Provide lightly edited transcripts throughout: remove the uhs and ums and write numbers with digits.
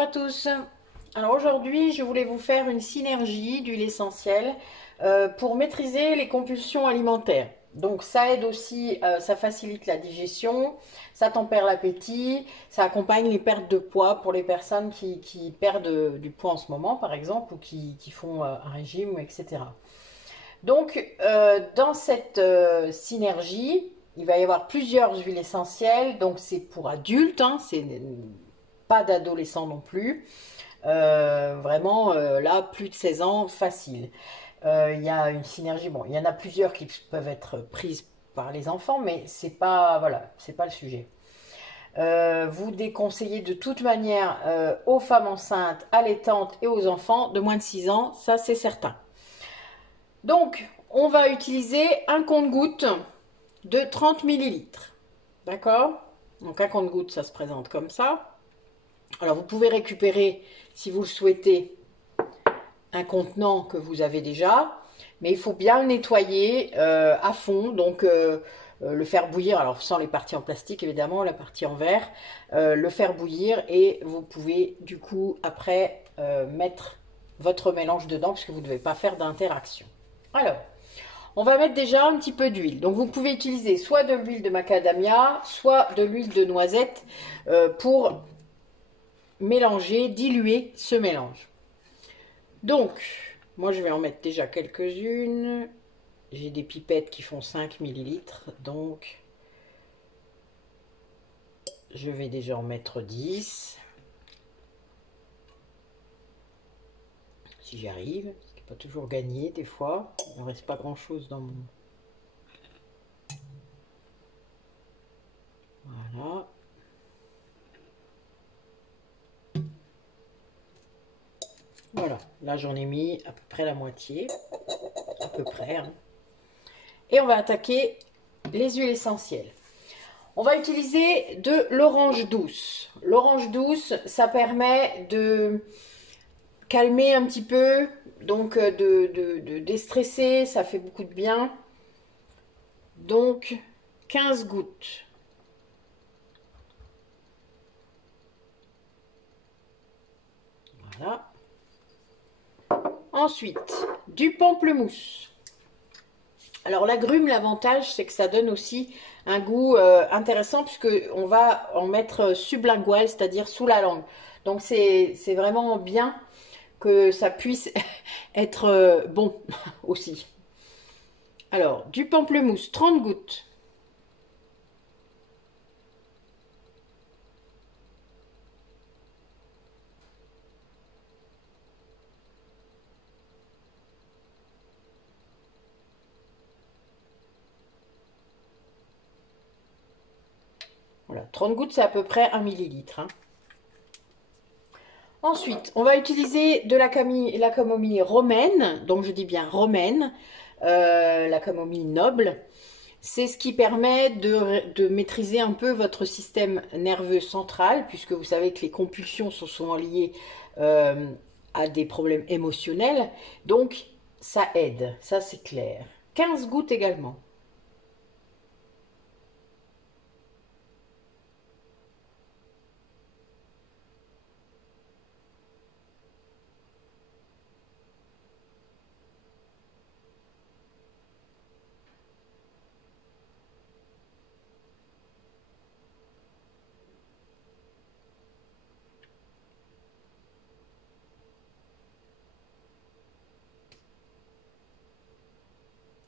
à tous. Alors aujourd'hui, je voulais vous faire une synergie d'huile essentielle pour maîtriser les compulsions alimentaires. Donc ça aide aussi, ça facilite la digestion, ça tempère l'appétit, ça accompagne les pertes de poids pour les personnes qui perdent du poids en ce moment par exemple ou qui font un régime, etc. Donc dans cette synergie, il va y avoir plusieurs huiles essentielles, donc c'est pour adultes, hein, c'est pas d'adolescents non plus. Vraiment, là, plus de 16 ans, facile. Il y a une synergie, bon, il y en a plusieurs qui peuvent être prises par les enfants, mais c'est pas, voilà, c'est pas le sujet. Vous déconseillez de toute manière aux femmes enceintes, allaitantes et aux enfants de moins de 6 ans, ça c'est certain. Donc, on va utiliser un compte-gouttes de 30 millilitres. D'accord? Donc un compte-gouttes, ça se présente comme ça. Alors vous pouvez récupérer, si vous le souhaitez, un contenant que vous avez déjà, mais il faut bien le nettoyer à fond, donc le faire bouillir, alors sans les parties en plastique évidemment, la partie en verre, le faire bouillir et vous pouvez du coup après mettre votre mélange dedans puisque vous ne devez pas faire d'interaction. Alors, on va mettre déjà un petit peu d'huile. Donc vous pouvez utiliser soit de l'huile de macadamia, soit de l'huile de noisette pour mélanger, diluer ce mélange. Donc, moi je vais en mettre déjà quelques-unes. J'ai des pipettes qui font 5 millilitres, donc je vais déjà en mettre 10. Si j'y arrive, ce qui n'est pas toujours gagné des fois. Il ne reste pas grand-chose dans mon... Voilà. Voilà, là j'en ai mis à peu près la moitié, à peu près. Hein. Et on va attaquer les huiles essentielles. On va utiliser de l'orange douce. L'orange douce, ça permet de calmer un petit peu, donc de déstresser, ça fait beaucoup de bien. Donc 15 gouttes. Voilà. Ensuite, du pamplemousse. Alors l'agrume, l'avantage, c'est que ça donne aussi un goût intéressant puisque on va en mettre sublingual, c'est-à-dire sous la langue. Donc c'est vraiment bien que ça puisse être bon aussi. Alors, du pamplemousse, 30 gouttes. Voilà, 30 gouttes, c'est à peu près 1 millilitre. Hein. Ensuite, on va utiliser de la camomille romaine, donc je dis bien romaine, la camomille noble. C'est ce qui permet de maîtriser un peu votre système nerveux central, puisque vous savez que les compulsions sont souvent liées à des problèmes émotionnels. Donc, ça aide, ça c'est clair. 15 gouttes également.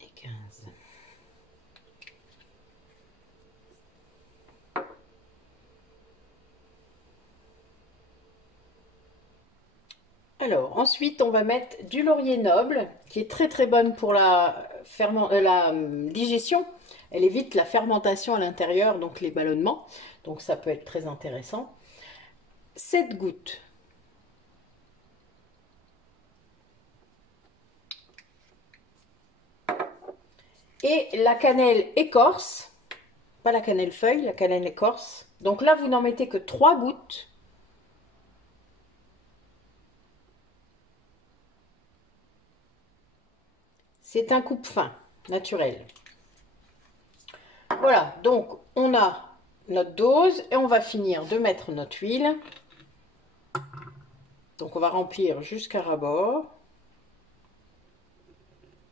Et 15. Alors, ensuite, on va mettre du laurier noble, qui est très très bonne pour la digestion. Elle évite la fermentation à l'intérieur, donc les ballonnements. Donc ça peut être très intéressant. 7 gouttes. Et la cannelle écorce, pas la cannelle feuille, la cannelle écorce. Donc là, vous n'en mettez que 3 gouttes. C'est un coupe-fin naturel. Voilà, donc on a notre dose et on va finir de mettre notre huile. Donc on va remplir jusqu'à ras-bord.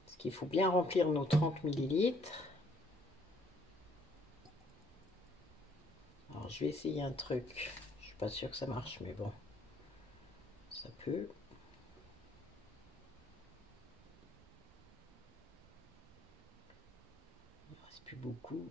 Parce qu'il faut bien remplir nos 30 millilitres. Alors je vais essayer un truc. Je suis pas sûre que ça marche, mais bon. Ça peut. Il ne reste plus beaucoup.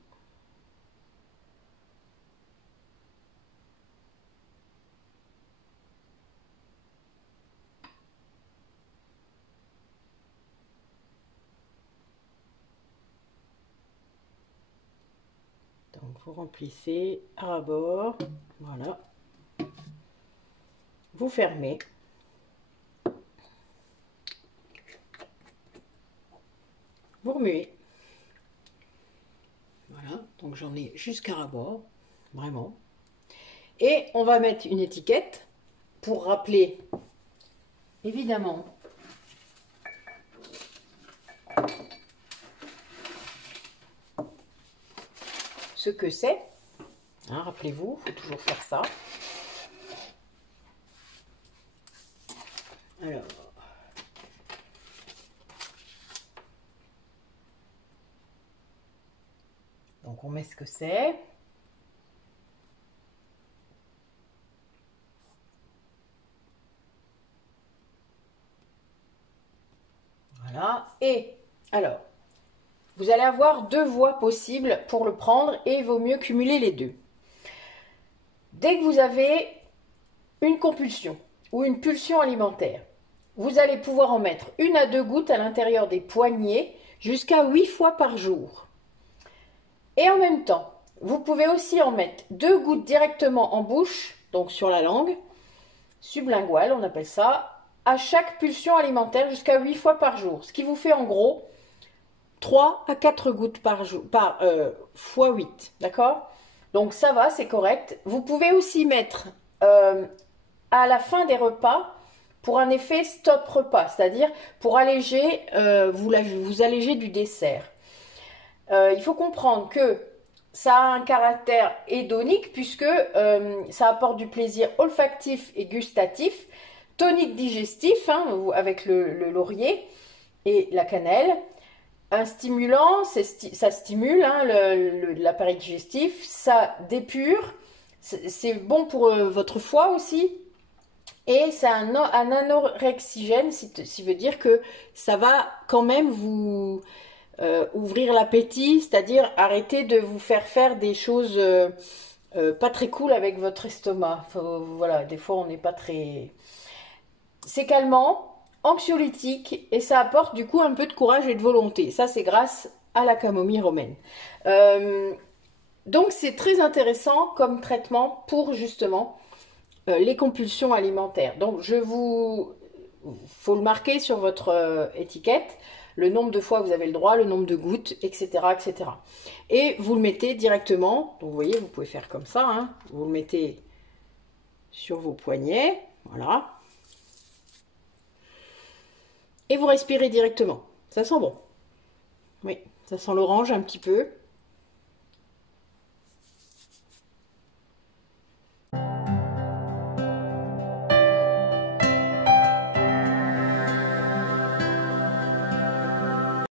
Donc vous remplissez à ras-bord, voilà. Vous fermez. Vous remuez. Voilà, donc j'en ai jusqu'à ras-bord, vraiment. Et on va mettre une étiquette pour rappeler, évidemment, ce que c'est. Hein, rappelez-vous, il faut toujours faire ça. Alors, donc on met ce que c'est. Voilà. Et alors, vous allez avoir deux voies possibles pour le prendre et il vaut mieux cumuler les deux. Dès que vous avez une compulsion ou une pulsion alimentaire, vous allez pouvoir en mettre 1 à 2 gouttes à l'intérieur des poignets jusqu'à 8 fois par jour. Et en même temps, vous pouvez aussi en mettre 2 gouttes directement en bouche, donc sur la langue, sublinguale on appelle ça, à chaque pulsion alimentaire jusqu'à 8 fois par jour. Ce qui vous fait en gros 3 à 4 gouttes par jour, fois 8, d'accord? Donc ça va, c'est correct. Vous pouvez aussi mettre à la fin des repas pour un effet stop repas, c'est-à-dire pour alléger, vous alléger du dessert. Il faut comprendre que ça a un caractère hédonique puisque ça apporte du plaisir olfactif et gustatif, tonique digestif hein, avec le laurier et la cannelle. Un stimulant, ça stimule hein, l'appareil digestif, ça dépure, c'est bon pour votre foie aussi. Et c'est un anorexigène, ce veut dire que ça va quand même vous ouvrir l'appétit, c'est-à-dire arrêter de vous faire des choses pas très cool avec votre estomac. Voilà, des fois on n'est pas très... C'est calmant, anxiolytique et ça apporte du coup un peu de courage et de volonté. Ça c'est grâce à la camomille romaine. Donc c'est très intéressant comme traitement pour justement les compulsions alimentaires. Donc faut le marquer sur votre étiquette, le nombre de fois vous avez le droit, le nombre de gouttes, etc., etc. Et vous le mettez directement, donc vous voyez, vous pouvez faire comme ça, hein, vous le mettez sur vos poignets, voilà. Et vous respirez directement, ça sent bon. Oui, ça sent l'orange un petit peu.